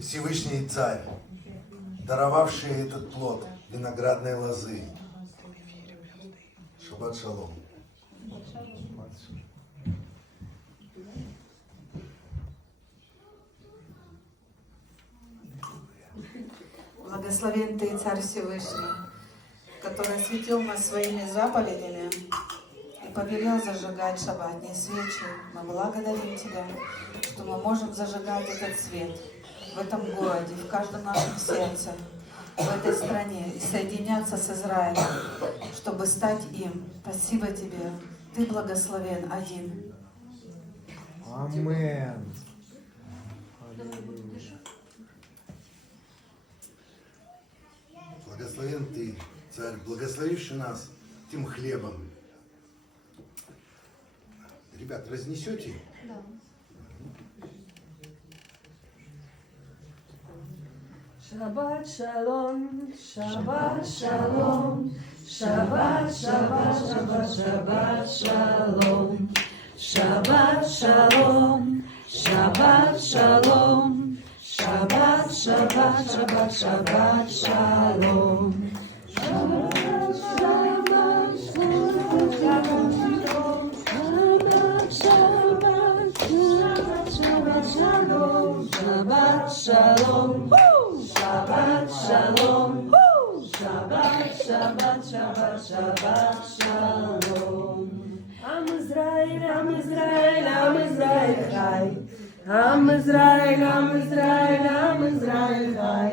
Всевышний Царь, даровавший этот плод виноградной лозы. Шаббат шалом. Благословен Ты, Царь Всевышний, который осветил нас своими заповедями и повелел зажигать шаббатные свечи. Мы благодарим Тебя, что мы можем зажигать этот свет в этом городе, в каждом нашем сердце, в этой стране и соединяться с Израилем, чтобы стать им. Спасибо Тебе. Ты благословен один. Амен. Благословен Ты, Царь, благословивший нас этим хлебом. Ребят, разнесете? Да. Shabbat shalom, Shabbat shalom, Shabbat, Shabbat, Shabbat, Shabbat shalom, Shabbat shalom, Shabbat shalom, Shabbat, Shabbat, Shabbat, Shabbat shalom, Shabbat, Shabbat, Shabbat, Shabbat, shalom, Shabbat shalom. Shabbat shalom, Shabbat, Shabbat, Shabbat, Shabbat shalom. Am Israel, Am Israel, Am Israel, Chai. Am Israel, Am Israel, Am Israel, Chai.